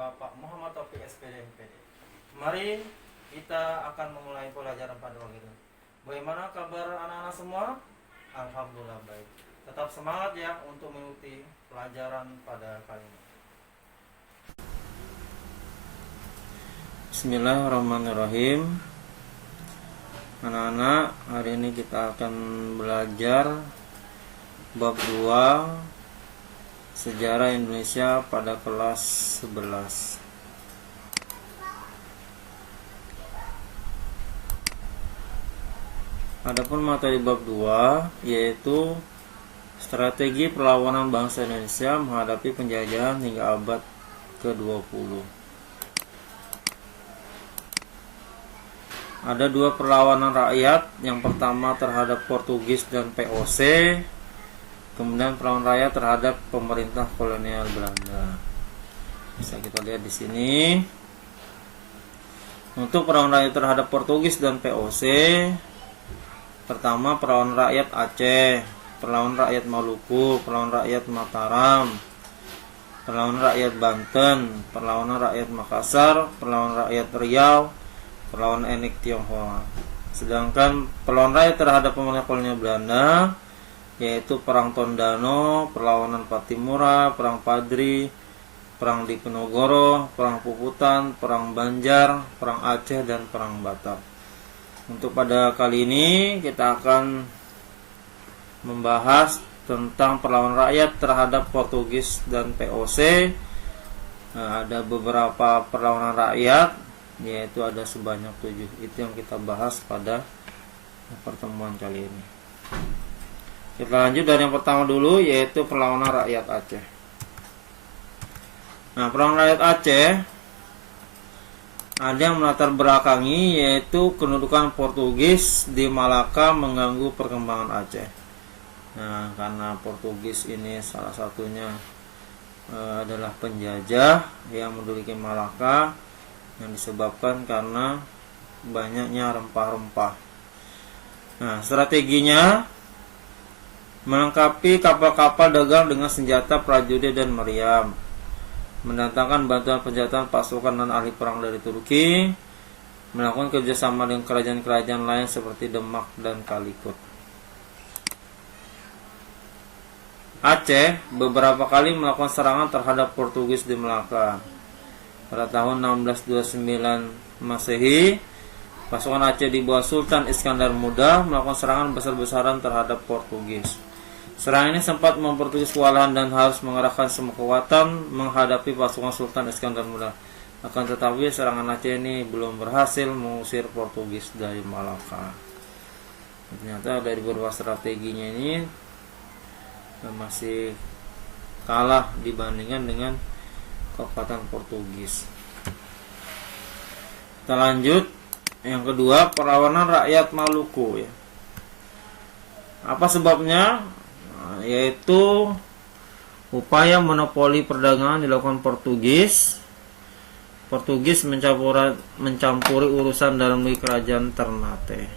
Bapak Muhammad Taufik SPD MPD. Mari kita akan memulai pelajaran pada pagi ini. Bagaimana kabar anak-anak semua? Alhamdulillah baik. Tetap semangat ya untuk mengikuti pelajaran pada kali ini. Bismillahirrahmanirrahim. Anak-anak, hari ini kita akan belajar bab 2 Sejarah Indonesia pada kelas 11. Adapun materi bab 2 yaitu strategi perlawanan bangsa Indonesia menghadapi penjajahan hingga abad ke-20. Ada dua perlawanan rakyat, yang pertama terhadap Portugis dan VOC, kemudian perlawanan rakyat terhadap pemerintah kolonial Belanda. Bisa kita lihat di sini. Untuk perlawanan rakyat terhadap Portugis dan VOC, pertama perlawanan rakyat Aceh, perlawanan rakyat Maluku, perlawanan rakyat Mataram, perlawanan rakyat Banten, perlawanan rakyat Makassar, perlawanan rakyat Riau, perlawanan etnik Tionghoa. Sedangkan perlawanan rakyat terhadap pemerintah kolonial Belanda yaitu Perang Tondano, perlawanan Patimura, Perang Padri, Perang Diponegoro, Perang Puputan, Perang Banjar, Perang Aceh, dan Perang Batak. Untuk pada kali ini kita akan membahas tentang perlawanan rakyat terhadap Portugis dan VOC. Ada beberapa perlawanan rakyat, yaitu ada sebanyak 7. Itu yang kita bahas pada pertemuan kali ini. Kita lanjut dari yang pertama dulu, yaitu perlawanan rakyat Aceh. Nah, perlawanan rakyat Aceh ada yang melatar belakangi, yaitu kedudukan Portugis di Malaka mengganggu perkembangan Aceh. Nah, karena Portugis ini salah satunya adalah penjajah yang menduduki Malaka, yang disebabkan karena banyaknya rempah-rempah. Nah, strateginya melengkapi kapal-kapal dagang dengan senjata prajurit dan meriam, mendatangkan bantuan penjahatan pasukan dan ahli perang dari Turki, melakukan kerjasama dengan kerajaan-kerajaan lain seperti Demak dan Kalikut. Aceh beberapa kali melakukan serangan terhadap Portugis di Melaka. Pada tahun 1629 Masehi, pasukan Aceh di bawah Sultan Iskandar Muda melakukan serangan besar-besaran terhadap Portugis. Serangan ini sempat membuat Portugis kewalahan dan harus mengerahkan semua kekuatan menghadapi pasukan Sultan Iskandar Muda. Akan tetapi serangan Aceh ini belum berhasil mengusir Portugis dari Malaka. Ternyata dari beberapa strateginya ini masih kalah dibandingkan dengan kekuatan Portugis. Kita lanjut. Yang kedua, perlawanan rakyat Maluku ya. Apa sebabnya? Yaitu upaya monopoli perdagangan dilakukan Portugis. Portugis mencampuri urusan dalam negeri kerajaan Ternate.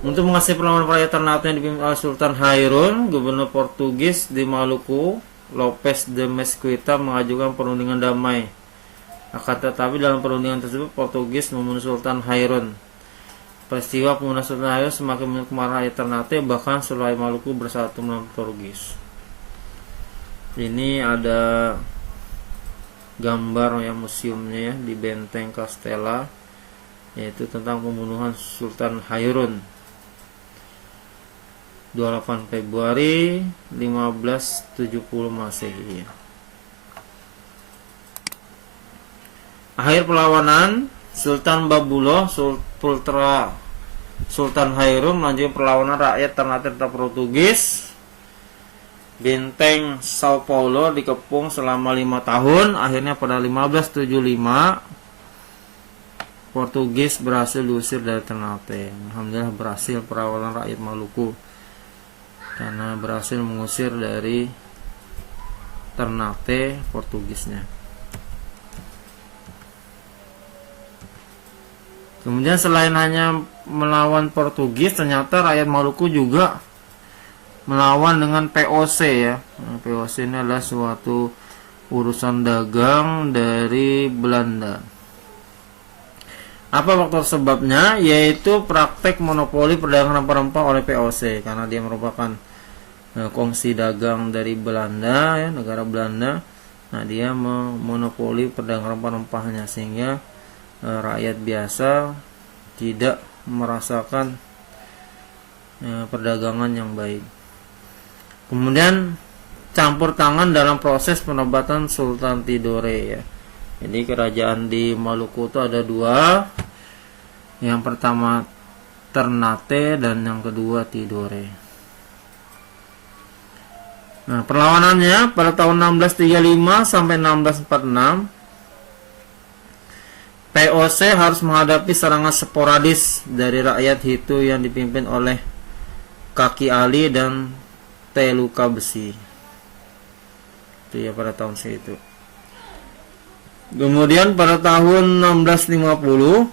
Untuk mengatasi perlawanan rakyat Ternate yang dipimpin oleh Sultan Hairun, gubernur Portugis di Maluku, Lopes de Mesquita mengajukan perundingan damai. Akan tetapi dalam perundingan tersebut Portugis membunuh Sultan Hairun. Peristiwa pembunuhan Sultan Hairun semakin menyebabkan kemarahan rakyat Ternate, bahkan seluruh Maluku bersatu melawan Portugis. Ini ada gambar yang museumnya ya, di Benteng Castella, yaitu tentang pembunuhan Sultan Hairun 28 Februari 1570 Masehi. Akhir perlawanan, Sultan Babuloh, putra Sultan Hairun, melanjutkan perlawanan rakyat Ternate terhadap Portugis. Benteng Sao Paulo dikepung selama 5 tahun. Akhirnya pada 1575 Portugis berhasil diusir dari Ternate. Alhamdulillah berhasil perlawanan rakyat Maluku, karena berhasil mengusir dari Ternate Portugisnya. Kemudian selain hanya melawan Portugis, ternyata rakyat Maluku juga melawan dengan POC ya. POC ini adalah suatu urusan dagang dari Belanda. Apa faktor sebabnya? Yaitu praktek monopoli perdagangan rempah-rempah oleh VOC, karena dia merupakan kongsi dagang dari Belanda, ya, negara Belanda. Nah, dia memonopoli perdagangan rempah-rempahnya, sehingga rakyat biasa tidak merasakan perdagangan yang baik. Kemudian campur tangan dalam proses penobatan Sultan Tidore, ya. Jadi kerajaan di Maluku itu ada dua. Yang pertama Ternate dan yang kedua Tidore. Nah, perlawanannya pada tahun 1635 sampai 1646, VOC harus menghadapi serangan sporadis dari rakyat Hitu yang dipimpin oleh Kaki Ali dan Teluka Besi. Itu ya pada tahun segitu. Kemudian pada tahun 1650,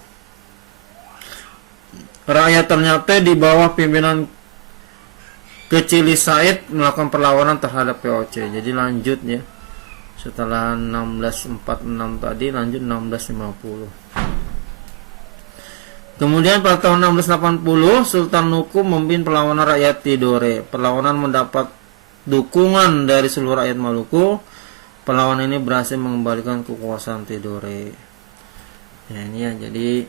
rakyat Ternate di bawah pimpinan Kecili Said melakukan perlawanan terhadap VOC. Jadi lanjut, ya. Setelah 1646 tadi, lanjut 1650. Kemudian pada tahun 1680, Sultan Nuku memimpin perlawanan rakyat Tidore. Perlawanan mendapat dukungan dari seluruh rakyat Maluku. Perlawanan ini berhasil mengembalikan kekuasaan Tidore. Ya, ini ya, jadi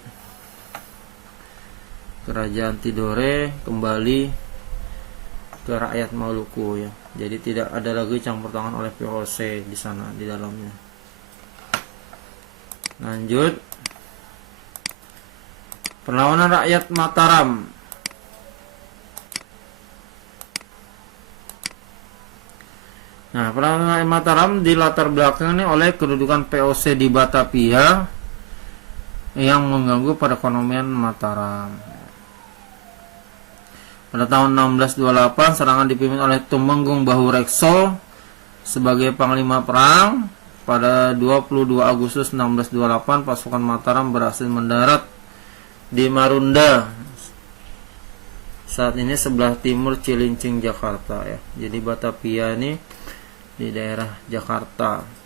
kerajaan Tidore kembali ke rakyat Maluku, ya. Jadi tidak ada lagi campur tangan oleh VOC di sana, di dalamnya. Lanjut, perlawanan rakyat Mataram. Nah, perlawanan rakyat Mataram dilatar belakangi oleh kedudukan VOC di Batavia yang mengganggu perekonomian Mataram. Pada tahun 1628, serangan dipimpin oleh Tumenggung Bahurekso sebagai panglima perang. Pada 22 Agustus 1628, pasukan Mataram berhasil mendarat di Marunda. Saat ini sebelah timur Cilincing, Jakarta, ya. Jadi Batavia ini di daerah Jakarta.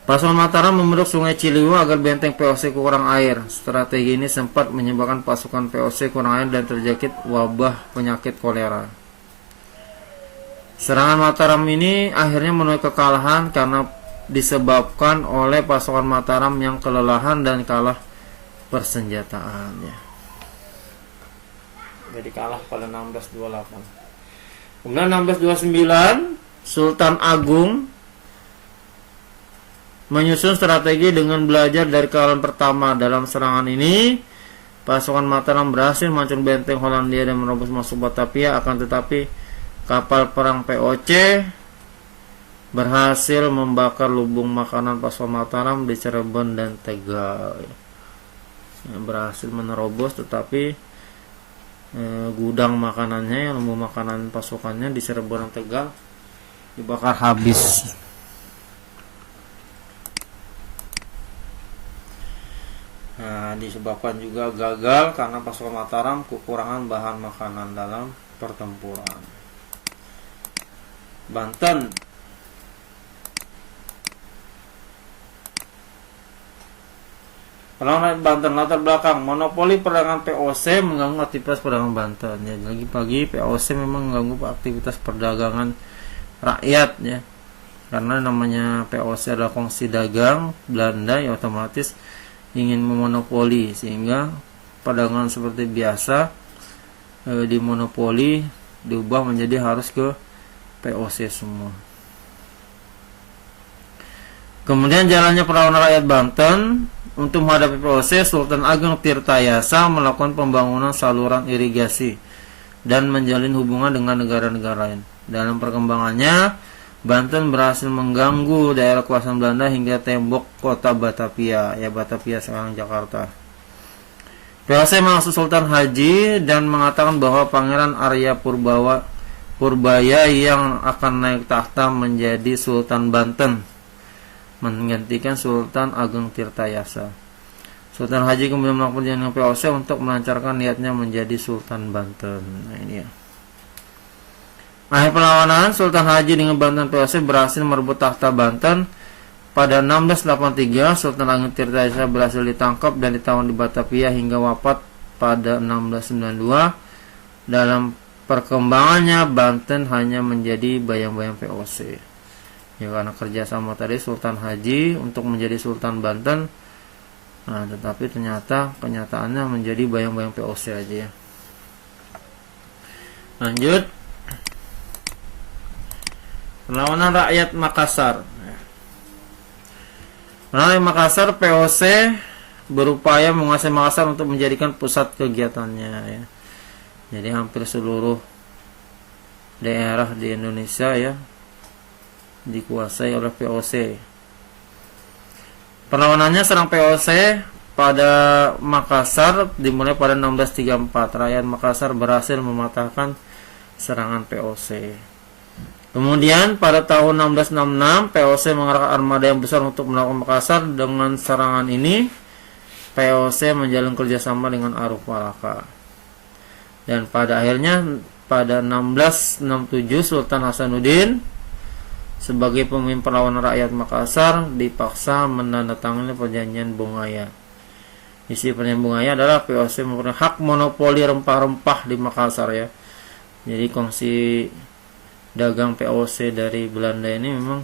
Pasukan Mataram memeruk Sungai Ciliwung agar benteng VOC kurang air. Strategi ini sempat menyebabkan pasukan VOC kurang air dan terjangkit wabah penyakit kolera. Serangan Mataram ini akhirnya menuai kekalahan karena disebabkan oleh pasukan Mataram yang kelelahan dan kalah persenjataannya. Jadi kalah pada 1628. Kemudian 1629, Sultan Agung menyusun strategi dengan belajar dari kekalahan pertama. Dalam serangan ini, pasukan Mataram berhasil menghancurkan benteng Hollandia dan menerobos masuk Batavia. Akan tetapi, kapal perang VOC berhasil membakar lubung makanan pasukan Mataram di Cirebon dan Tegal. Berhasil menerobos, tetapi gudang makanannya, yang lubung makanan pasukannya di Cirebon dan Tegal dibakar habis. Nah, disebabkan juga gagal karena pasukan Mataram kekurangan bahan makanan dalam pertempuran. Banten. Perlawanan Banten, latar belakang monopoli perdagangan VOC mengganggu aktivitas perdagangan Banten. Ya, pagi-pagi VOC memang mengganggu aktivitas perdagangan rakyat, ya. Karena namanya VOC adalah kongsi dagang Belanda, ya otomatis ingin memonopoli, sehingga perdagangan seperti biasa dimonopoli diubah menjadi harus ke VOC semua. Kemudian jalannya perlawanan rakyat Banten. Untuk menghadapi VOC, Sultan Agung Tirtayasa melakukan pembangunan saluran irigasi dan menjalin hubungan dengan negara-negara lain. Dalam perkembangannya, Banten berhasil mengganggu daerah kekuasaan Belanda hingga tembok kota Batavia, ya Batavia sekarang Jakarta. VOC maksud Sultan Haji dan mengatakan bahwa Pangeran Arya Purbaya yang akan naik tahta menjadi Sultan Banten, menggantikan Sultan Agung Tirtayasa. Sultan Haji kemudian melakukan perjanjian VOC untuk melancarkan niatnya menjadi Sultan Banten. Nah, ini ya. Akhir perlawanan, Sultan Haji dengan bantuan POC berhasil merebut takhta Banten. Pada 1683, Sultan Agung Tirta berhasil ditangkap dan ditawan di Batavia hingga wafat pada 1692. Dalam perkembangannya, Banten hanya menjadi bayang-bayang POC. Ya, karena kerjasama tadi Sultan Haji untuk menjadi Sultan Banten. Nah, tetapi ternyata kenyataannya menjadi bayang-bayang POC aja ya. Lanjut. Perlawanan rakyat Makassar. Perlawanan Makassar, POC berupaya menguasai Makassar untuk menjadikan pusat kegiatannya ya. Jadi hampir seluruh daerah di Indonesia ya dikuasai oleh POC. Perlawanannya serang POC pada Makassar dimulai pada 1634. Rakyat Makassar berhasil mematahkan serangan POC. Kemudian pada tahun 1666 POC mengerahkan armada yang besar untuk melakukan Makassar. Dengan serangan ini POC menjalin kerjasama dengan Aruf Malaka. Dan pada akhirnya pada 1667 Sultan Hasanuddin sebagai pemimpin perlawanan rakyat Makassar dipaksa menandatangani perjanjian Bongaya. Isi perjanjian Bongaya adalah POC mempunyai hak monopoli rempah-rempah di Makassar ya. Jadi kongsi dagang POC dari Belanda ini memang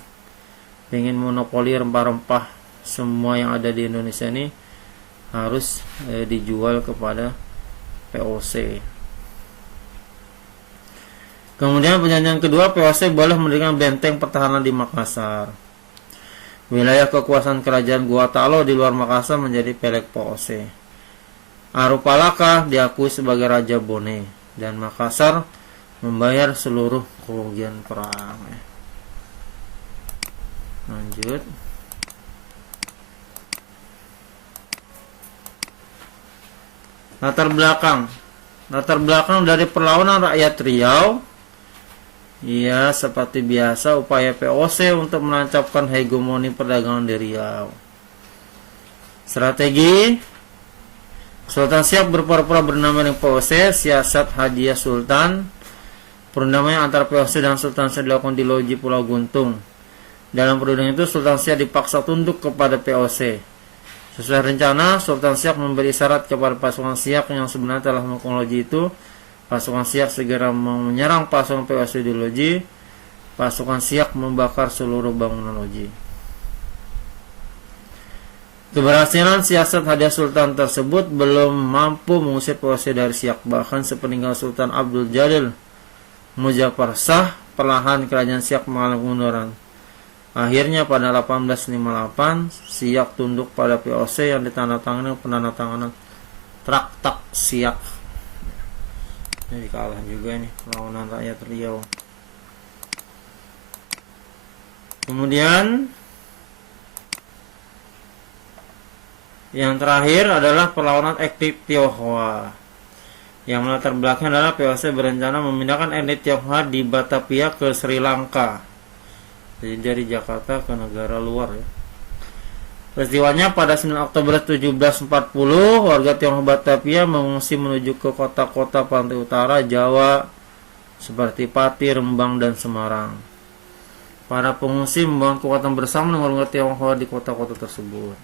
ingin monopoli rempah-rempah semua yang ada di Indonesia ini harus dijual kepada POC. Kemudian perjanjian kedua, POC boleh mendirikan benteng pertahanan di Makassar. Wilayah kekuasaan kerajaan Gorontalo di luar Makassar menjadi pelek POC. Aruf Malaka diakui sebagai Raja Bone dan Makassar membayar seluruh kerugian perang. Lanjut. Latar belakang dari perlawanan rakyat Riau. Ya, seperti biasa upaya POC untuk menancapkan hegemoni perdagangan di Riau. Strategi Sultan Siak berpura-pura bernama dengan POC, siasat Hadiah Sultan. Perdamaian antara POC dan Sultan Siak dilakukan di Loji Pulau Guntung. Dalam perundingan itu Sultan Siak dipaksa tunduk kepada POC. Sesuai rencana, Sultan Siak memberi syarat kepada pasukan Siak yang sebenarnya telah melakukan Loji itu. Pasukan Siak segera menyerang pasukan POC di Loji. Pasukan Siak membakar seluruh bangunan Loji. Keberhasilan siasat Hadiah Sultan tersebut belum mampu mengusir POC dari Siak. Bahkan sepeninggal Sultan Abdul Jalil Muzaffar Shah, perlahan kerajaan Siak mengalami kemunduran. Akhirnya pada 1858 Siak tunduk pada POC yang ditandatangani penandatanganan Traktat Siak. Jadi kalah juga nih perlawanan rakyat Riau. Kemudian yang terakhir adalah perlawanan etnik Tionghoa. Yang melatar belakang adalah POC berencana memindahkan etnik Tionghoa di Batavia ke Sri Lanka. Jadi dari Jakarta ke negara luar ya. Peristiwanya pada 9 Oktober 1740, warga Tionghoa Batavia mengungsi menuju ke kota-kota pantai utara Jawa seperti Pati, Rembang, dan Semarang. Para pengungsi membangun kekuatan bersama dengan warga Tionghoa di kota-kota tersebut.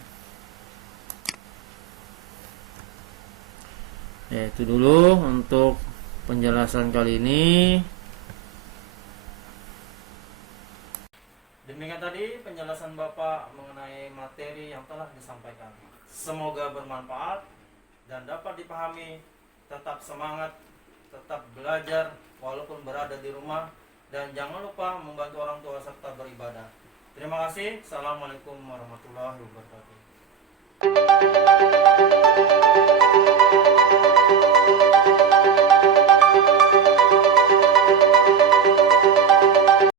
Ya, itu dulu untuk penjelasan kali ini. Demikian tadi penjelasan Bapak mengenai materi yang telah disampaikan. Semoga bermanfaat dan dapat dipahami. Tetap semangat, tetap belajar walaupun berada di rumah, dan jangan lupa membantu orang tua serta beribadah. Terima kasih. Assalamualaikum warahmatullahi wabarakatuh.